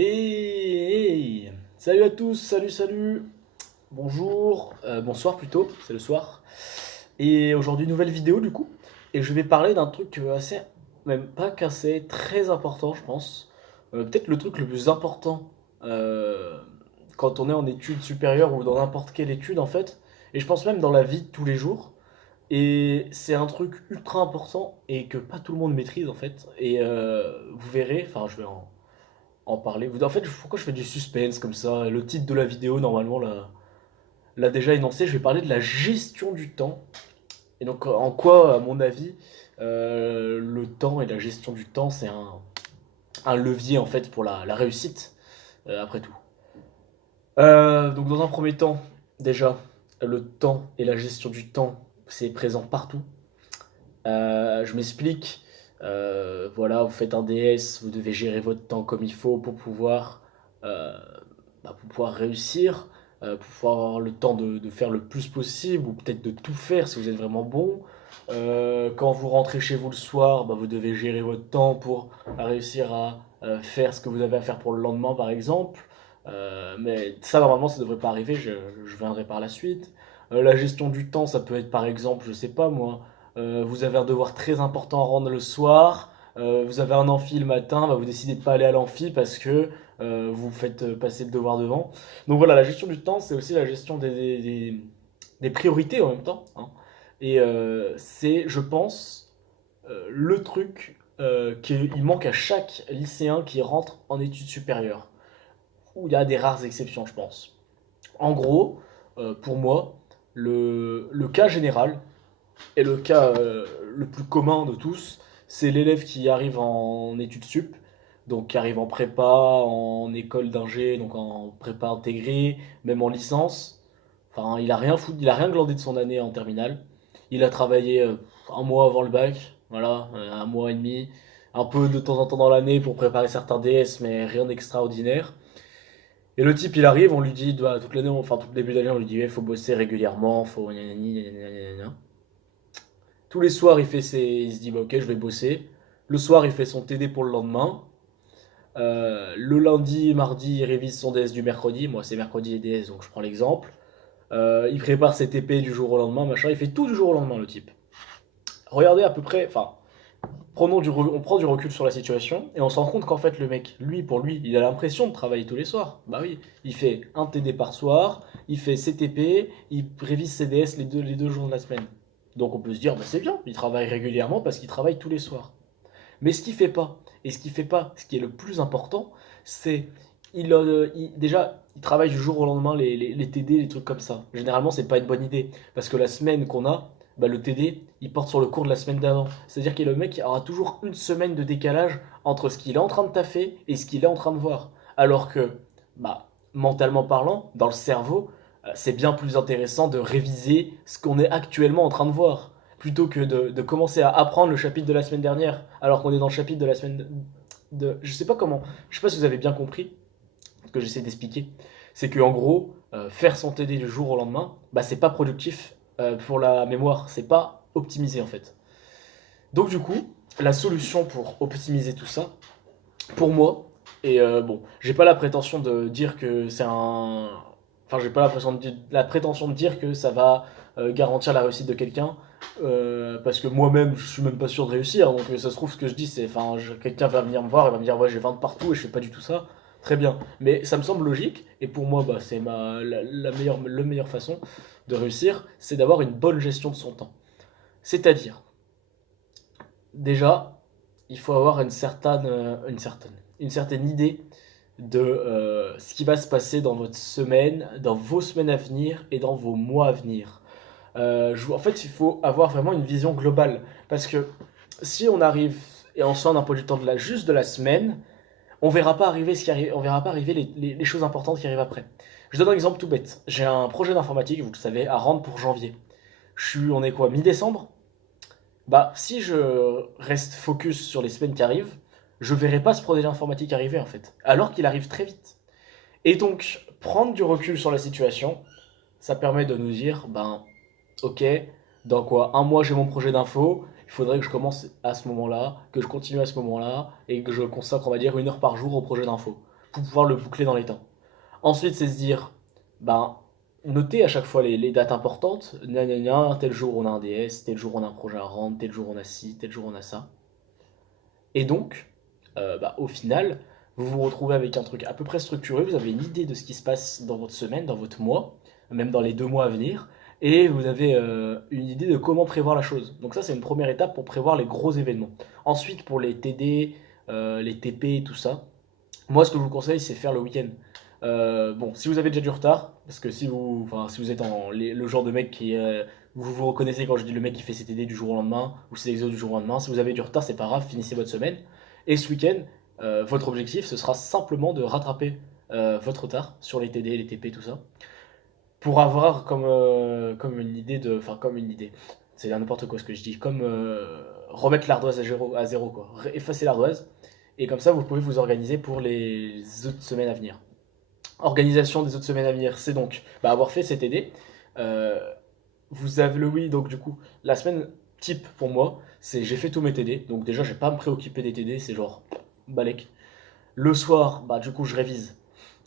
Hey, salut à tous, salut, bonjour, bonsoir plutôt, c'est le soir. Et aujourd'hui, nouvelle vidéo du coup. Et je vais parler d'un truc assez, même pas qu'assez, très important, je pense. Peut-être le truc le plus important euh, quand on est en études supérieures ou dans n'importe quelle étude en fait. Et je pense même dans la vie de tous les jours. Et c'est un truc ultra important et que pas tout le monde maîtrise en fait. Et vous verrez, enfin je vais en parler. En fait, pourquoi je fais du suspense comme ça? Le titre de la vidéo, normalement, l'a déjà énoncé. Je vais parler de la gestion du temps. Et donc, en quoi, à mon avis, le temps et la gestion du temps, c'est un levier, en fait, pour la réussite, après tout. Donc, dans un premier temps, déjà, le temps et la gestion du temps, c'est présent partout. Je m'explique. Voilà, vous faites un DS, vous devez gérer votre temps comme il faut euh, pour pouvoir réussir, pour pouvoir avoir le temps de faire le plus possible, ou peut-être de tout faire si vous êtes vraiment bon. Quand vous rentrez chez vous le soir, bah, vous devez gérer votre temps pour réussir à faire ce que vous avez à faire pour le lendemain, par exemple. Mais ça, normalement, ça devrait pas arriver, je viendrai par la suite. La gestion du temps, ça peut être par exemple, je sais pas moi, vous avez un devoir très important à rendre le soir, vous avez un amphi le matin, bah, vous décidez de pas aller à l'amphi parce que vous faites passer le devoir devant. Donc voilà, la gestion du temps, c'est aussi la gestion des priorités en même temps, hein. Et c'est, je pense, le truc qu'il manque à chaque lycéen qui rentre en études supérieures, où il y a des rares exceptions, je pense. En gros, pour moi, le cas général, et le cas le plus commun de tous, c'est l'élève qui arrive en études sup, donc qui arrive en prépa, en école d'ingé, donc en prépa intégrée, même en licence. Enfin, il a rien glandé de son année en terminale. Il a travaillé un mois avant le bac, voilà, un mois et demi, un peu de temps en temps dans l'année pour préparer certains DS, mais rien d'extraordinaire. Et le type, il arrive, on lui dit, bah, toute l'année, enfin tout le début d'année, on lui dit, il faut bosser régulièrement, faut gna gna gna gna gna. Tous les soirs, il se dit bah, ok, je vais bosser. Le soir, il fait son TD pour le lendemain. Le lundi, mardi, il révise son DS du mercredi. Moi, c'est mercredi et DS, donc je prends l'exemple. Il prépare ses TP du jour au lendemain, machin. Il fait tout du jour au lendemain, le type. Regardez à peu près, enfin, on prend du recul sur la situation et on se rend compte qu'en fait, le mec, lui, pour lui, il a l'impression de travailler tous les soirs. Bah oui, il fait un TD par soir, il fait ses TP, il révise ses DS les deux jours de la semaine. Donc on peut se dire, bah c'est bien, il travaille régulièrement parce qu'il travaille tous les soirs. Mais ce qu'il fait pas, et ce qu'il fait pas, ce qui est le plus important, c'est déjà il travaille du jour au lendemain les TD, les trucs comme ça. Généralement, c'est pas une bonne idée parce que la semaine qu'on a, bah, le TD, il porte sur le cours de la semaine d'avant. C'est-à-dire que le mec aura toujours une semaine de décalage entre ce qu'il est en train de taffer et ce qu'il est en train de voir. Alors que, bah, mentalement parlant, dans le cerveau, c'est bien plus intéressant de réviser ce qu'on est actuellement en train de voir plutôt que de commencer à apprendre le chapitre de la semaine dernière, alors qu'on est dans le chapitre de la semaine je sais pas comment, je sais pas si vous avez bien compris ce que j'essaie d'expliquer. C'est que en gros, faire son TD du jour au lendemain, bah c'est pas productif pour la mémoire, c'est pas optimisé en fait. Donc du coup, la solution pour optimiser tout ça, pour moi, et bon, j'ai pas la prétention de dire que c'est un. Enfin, j'ai pas la prétention de dire que ça va garantir la réussite de quelqu'un, parce que moi-même, je suis même pas sûr de réussir. Donc, ça se trouve, ce que je dis, c'est. Enfin, quelqu'un va venir me voir et va me dire, ouais, j'ai 20 partout et je fais pas du tout ça. Très bien. Mais ça me semble logique, et pour moi, bah, c'est la meilleure façon de réussir, c'est d'avoir une bonne gestion de son temps. C'est-à-dire, déjà, il faut avoir une certaine idée de ce qui va se passer dans votre semaine, dans vos semaines à venir et dans vos mois à venir. En fait, il faut avoir vraiment une vision globale. Parce que si on arrive et on sort d'un peu du temps juste de la semaine, on verra pas arriver on verra pas arriver les choses importantes qui arrivent après. Je donne un exemple tout bête. J'ai un projet d'informatique, vous le savez, à rendre pour janvier. On est quoi, mi-décembre? Bah, si je reste focus sur les semaines qui arrivent, je verrai pas ce projet informatique arriver en fait, alors qu'il arrive très vite. Et donc, prendre du recul sur la situation, ça permet de nous dire, ben, ok, dans quoi un mois j'ai mon projet d'info, il faudrait que je commence à ce moment-là, que je continue à ce moment-là, et que je consacre, on va dire, 1 heure par jour au projet d'info. pour pouvoir le boucler dans les temps. Ensuite, c'est se dire, ben, noter à chaque fois les dates importantes. Gna gna gna, tel jour on a un DS, tel jour on a un projet à rendre, tel jour on a ci, tel jour on a ça. Et donc, bah, au final, vous vous retrouvez avec un truc à peu près structuré, vous avez une idée de ce qui se passe dans votre semaine, dans votre mois, même dans les 2 mois à venir, et vous avez une idée de comment prévoir la chose. Donc ça, c'est une première étape pour prévoir les gros événements. Ensuite, pour les TD, les TP, tout ça, moi, ce que je vous conseille, c'est faire le week-end. Bon, si vous avez déjà du retard, parce que enfin, si vous êtes le genre de mec qui, vous vous reconnaissez quand je dis le mec qui fait ses TD du jour au lendemain, ou ses exos du jour au lendemain, si vous avez du retard, c'est pas grave, finissez votre semaine. Et ce week-end, votre objectif, ce sera simplement de rattraper votre retard sur les TD, les TP, tout ça, pour avoir comme une idée enfin comme une idée, c'est n'importe quoi ce que je dis, comme remettre l'ardoise à zéro quoi, effacer l'ardoise, et comme ça vous pouvez vous organiser pour les autres semaines à venir. Organisation des autres semaines à venir, c'est donc bah, avoir fait ces TD. Euh, Vous avez le oui, donc du coup, la semaine type pour moi, c'est j'ai fait tous mes TD, donc déjà j'ai pas à me préoccuper des TD, c'est genre balèque. Le soir, bah du coup je révise.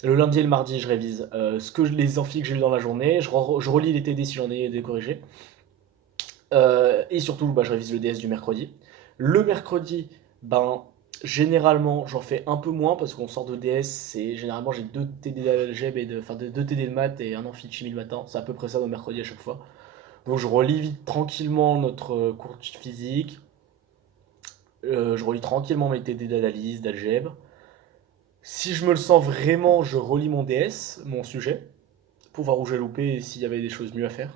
Le lundi et le mardi, je révise les amphis que j'ai eu dans la journée, je relis les TD si j'en ai des corrigés. Et surtout, bah, je révise le DS du mercredi. Le mercredi, ben, généralement, j'en fais un peu moins parce qu'on sort de DS. Généralement, j'ai 2 TD d'algèbre enfin 2 TD de maths et un amphi de chimie le matin. C'est à peu près ça nos mercredis à chaque fois. Donc, je relis vite tranquillement notre cours de physique. Je relis tranquillement mes TD d'analyse, d'algèbre. Si je me le sens vraiment, je relis mon DS, mon sujet, pour voir où j'ai loupé et s'il y avait des choses mieux à faire.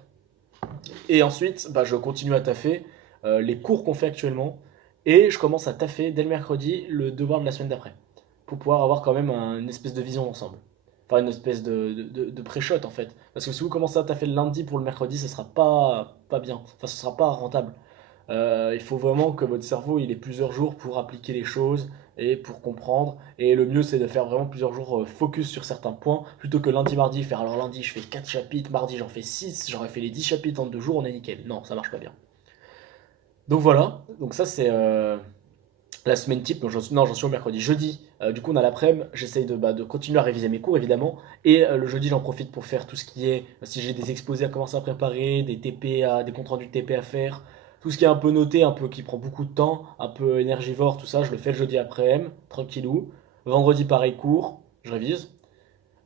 Et ensuite, bah, je continue à taffer les cours qu'on fait actuellement. Et je commence à taffer dès le mercredi le devoir de la semaine d'après. Pour pouvoir avoir quand même une espèce de vision ensemble. Enfin, une espèce de pré-shot en fait. Parce que si vous commencez à taffer le lundi pour le mercredi, ce sera pas bien. Enfin, ce sera pas rentable. Il faut vraiment que votre cerveau il ait plusieurs jours pour appliquer les choses et pour comprendre. Et le mieux c'est de faire vraiment plusieurs jours focus sur certains points plutôt que lundi, mardi faire alors lundi je fais 4 chapitres, mardi j'en fais 6, j'aurais fait les 10 chapitres en 2 jours, on est nickel. Non, ça marche pas bien. Donc voilà, donc ça c'est la semaine type. Non, j'en suis au mercredi. Jeudi, du coup on a l'après-midi, j'essaye de continuer à réviser mes cours évidemment. Et le jeudi j'en profite pour faire tout ce qui est, si j'ai des exposés à commencer à préparer, des comptes rendus de TP à faire, tout ce qui est un peu noté, un peu qui prend beaucoup de temps, un peu énergivore, tout ça, je le fais le jeudi après-midi, tranquillou. Vendredi pareil cours, je révise.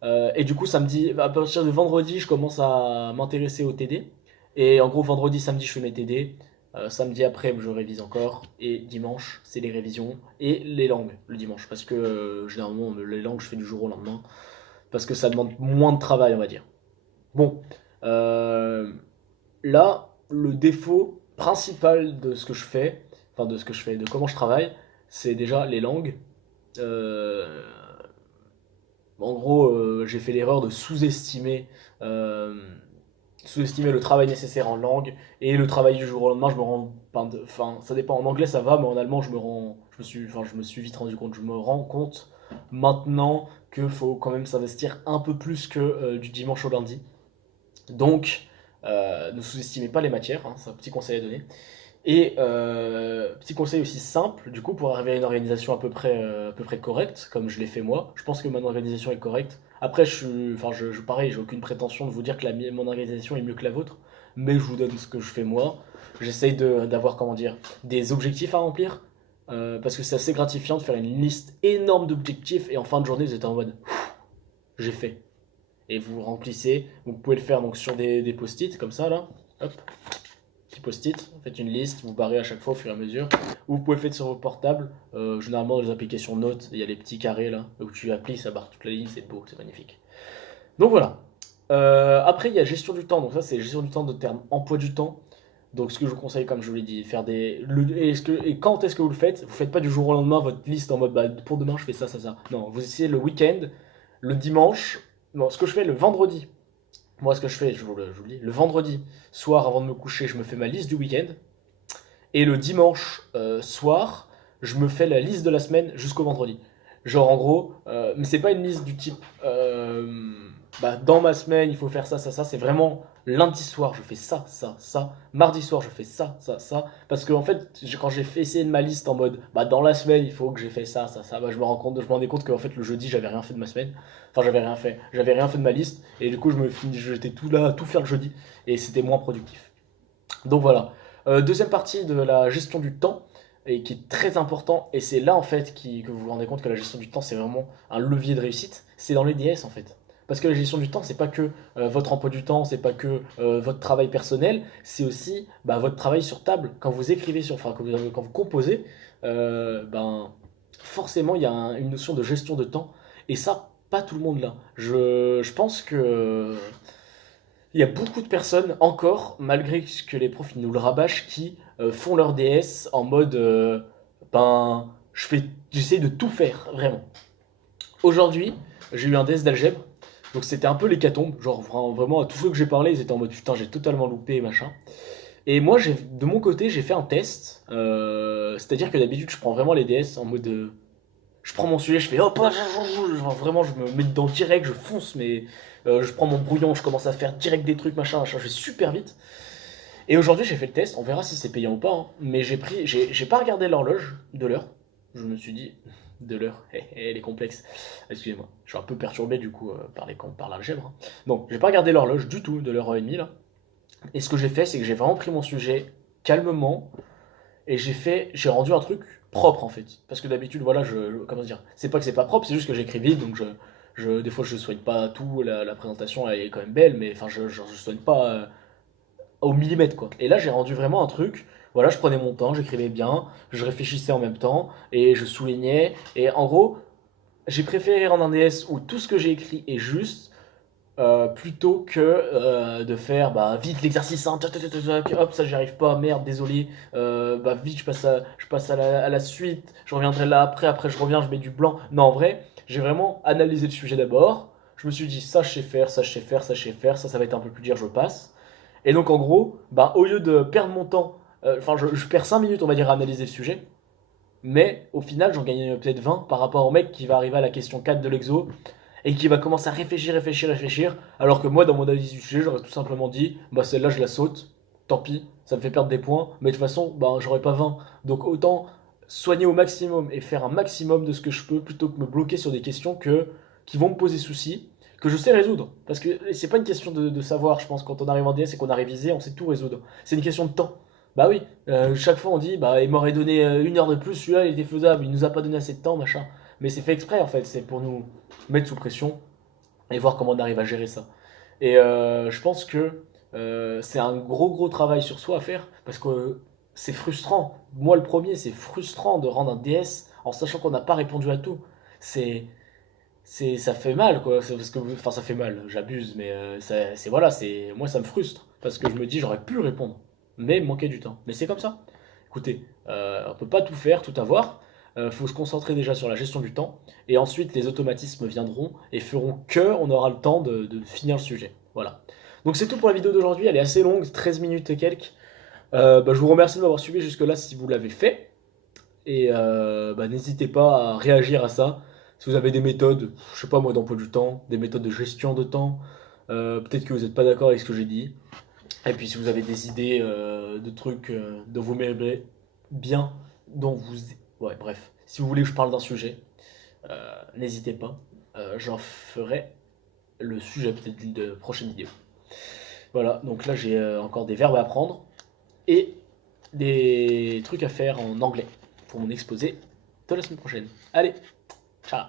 Et du coup samedi, à partir de vendredi je commence à m'intéresser au TD. Et en gros vendredi, samedi je fais mes TD. Samedi après, je révise encore. Et dimanche, c'est les révisions et les langues le dimanche. Parce que généralement, les langues, je fais du jour au lendemain. Parce que ça demande moins de travail, on va dire. Bon, euh, là, le défaut principal de ce que je fais, enfin de ce que je fais, de comment je travaille, c'est déjà les langues. Euh, En gros, j'ai fait l'erreur de euh, sous-estimer le travail nécessaire en langue et le travail du jour au lendemain. Je me rends, enfin, ça dépend. En anglais, ça va, mais en allemand, je me suis vite rendu compte. Je me rends compte maintenant qu'il faut quand même s'investir un peu plus que du dimanche au lundi. Donc, ne sous-estimez pas les matières. Hein, c'est un petit conseil à donner. Et petit conseil aussi simple, du coup, pour arriver à une organisation à peu près correcte, comme je l'ai fait moi. Je pense que mon organisation est correcte. Après, pareil, j'ai aucune prétention de vous dire que mon organisation est mieux que la vôtre, mais je vous donne ce que je fais moi. J'essaye d'avoir, comment dire, des objectifs à remplir, parce que c'est assez gratifiant de faire une liste énorme d'objectifs et en fin de journée, vous êtes en mode, j'ai fait. Et vous remplissez, vous pouvez le faire donc sur des post-it comme ça là, hop, petit post-it, vous faites une liste, vous barrez à chaque fois au fur et à mesure. Ou vous pouvez le faire sur votre portable. Généralement, dans les applications Notes, il y a les petits carrés là, où tu appliques, ça barre toute la ligne, c'est beau, c'est magnifique. Donc voilà. Après, il y a gestion du temps. Donc ça, c'est gestion du temps de terme emploi du temps. Donc ce que je vous conseille, comme je vous l'ai dit, faire et quand est-ce que vous le faites? Vous faites pas du jour au lendemain votre liste en mode bah, pour demain je fais ça, ça, ça. Non, vous essayez le week-end, le dimanche. Non, ce que je fais le vendredi. Moi, ce que je fais, je vous le dis, le vendredi soir avant de me coucher, je me fais ma liste du week-end. Et le dimanche soir, je me fais la liste de la semaine jusqu'au vendredi. Genre en gros, mais c'est pas une liste du type bah, dans ma semaine, il faut faire ça, ça, ça. C'est vraiment lundi soir, je fais ça, ça, ça. Mardi soir, je fais ça, ça, ça. Parce que en fait, quand j'ai fait essayer de ma liste en mode, bah, dans la semaine, il faut que j'ai fait ça, ça, ça. Bah, je me rendais compte qu'en fait, le jeudi, j'avais rien fait de ma semaine. Enfin, j'avais rien fait de ma liste. Et du coup, j'étais tout là, à tout faire le jeudi. Et c'était moins productif. Donc voilà. Deuxième partie de la gestion du temps, et qui est très important, et c'est là en fait que vous vous rendez compte que la gestion du temps c'est vraiment un levier de réussite, c'est dans les DS en fait. Parce que la gestion du temps, c'est pas que votre emploi du temps, c'est pas que votre travail personnel, c'est aussi bah, votre travail sur table. Quand vous écrivez enfin quand vous composez, ben forcément il y a une notion de gestion de temps, et ça, pas tout le monde l'a. Je pense que il y a beaucoup de personnes encore, malgré ce que les profs ils nous le rabâchent, qui font leur DS en mode ben j'essaie de tout faire, vraiment. Aujourd'hui, j'ai eu un DS d'algèbre, donc c'était un peu l'hécatombe, genre vraiment à tous ceux que j'ai parlé, ils étaient en mode putain j'ai totalement loupé machin. Et moi de mon côté j'ai fait un test, c'est-à-dire que d'habitude je prends vraiment les DS en mode je prends mon sujet, je fais hop, vraiment, je me mets dedans direct, je fonce, mais je prends mon brouillon, je commence à faire direct des trucs, machin, machin, je vais super vite. Et aujourd'hui, j'ai fait le test, on verra si c'est payant ou pas, hein, mais j'ai pas regardé l'horloge de l'heure. Je me suis dit, de l'heure, elle est complexe. Excusez-moi, je suis un peu perturbé du coup par l'algèbre. Hein. Donc, j'ai pas regardé l'horloge du tout de l'heure et demie là. Et ce que j'ai fait, c'est que j'ai vraiment pris mon sujet calmement, et j'ai rendu un truc propre en fait. Parce que d'habitude, voilà, comment dire, c'est pas que c'est pas propre, c'est juste que j'écris vite, donc des fois je soigne pas tout, la présentation elle est quand même belle, mais enfin je soigne pas au millimètre quoi. Et là j'ai rendu vraiment un truc, voilà, je prenais mon temps, j'écrivais bien, je réfléchissais en même temps, et je soulignais, et en gros, j'ai préféré rendre un DS où tout ce que j'ai écrit est juste, plutôt que de faire bah, vite l'exercice, hein, hop, ça j'y arrive pas, merde, désolé, bah, vite je passe à la suite, je reviendrai là après je reviens, je mets du blanc. Non, en vrai, j'ai vraiment analysé le sujet d'abord, je me suis dit ça je sais faire, ça je sais faire, ça je sais faire, ça va être un peu plus dur, je passe. Et donc en gros, bah, au lieu de perdre mon temps, enfin je perds 5 minutes on va dire à analyser le sujet, mais au final j'en gagne peut-être 20 par rapport au mec qui va arriver à la question 4 de l'exo et qui va commencer à réfléchir, réfléchir, réfléchir, alors que moi, dans mon analyse du sujet, j'aurais tout simplement dit, bah celle-là, je la saute, tant pis, ça me fait perdre des points, mais de toute façon, bah j'aurais pas 20. Donc autant soigner au maximum et faire un maximum de ce que je peux, plutôt que me bloquer sur des questions qui vont me poser souci, que je sais résoudre. Parce que c'est pas une question de savoir, je pense, quand on arrive en DS et qu'on a révisé, on sait tout résoudre. C'est une question de temps. Bah oui, chaque fois on dit, bah il m'aurait donné 1 heure de plus, celui-là il était faisable, il nous a pas donné assez de temps, machin. Mais c'est fait exprès en fait, c'est pour nous mettre sous pression et voir comment on arrive à gérer ça. Et je pense que c'est un gros travail sur soi à faire parce que c'est frustrant. Moi le premier, c'est frustrant de rendre un DS en sachant qu'on n'a pas répondu à tout. C'est ça fait mal quoi. Parce que enfin ça fait mal, j'abuse, mais c'est voilà, c'est moi ça me frustre parce que je me dis j'aurais pu répondre, mais il me manquait du temps. Mais c'est comme ça. Écoutez, on peut pas tout faire, tout avoir. Faut se concentrer déjà sur la gestion du temps et ensuite les automatismes viendront et feront que on aura le temps de finir le sujet. Voilà. Donc c'est tout pour la vidéo d'aujourd'hui. Elle est assez longue, 13 minutes et quelques. Bah, je vous remercie de m'avoir suivi jusque là si vous l'avez fait. Et bah, n'hésitez pas à réagir à ça. Si vous avez des méthodes, je sais pas moi, d'emploi du temps, des méthodes de gestion de temps, peut-être que vous n'êtes pas d'accord avec ce que j'ai dit. Et puis si vous avez des idées de trucs dont vous m'aimerez bien, dont vous... Ouais, bref. Si vous voulez que je parle d'un sujet, n'hésitez pas. J'en ferai le sujet peut-être d'une prochaine vidéo. Voilà, donc là j'ai encore des verbes à apprendre et des trucs à faire en anglais pour mon exposé de la semaine prochaine. Allez, ciao.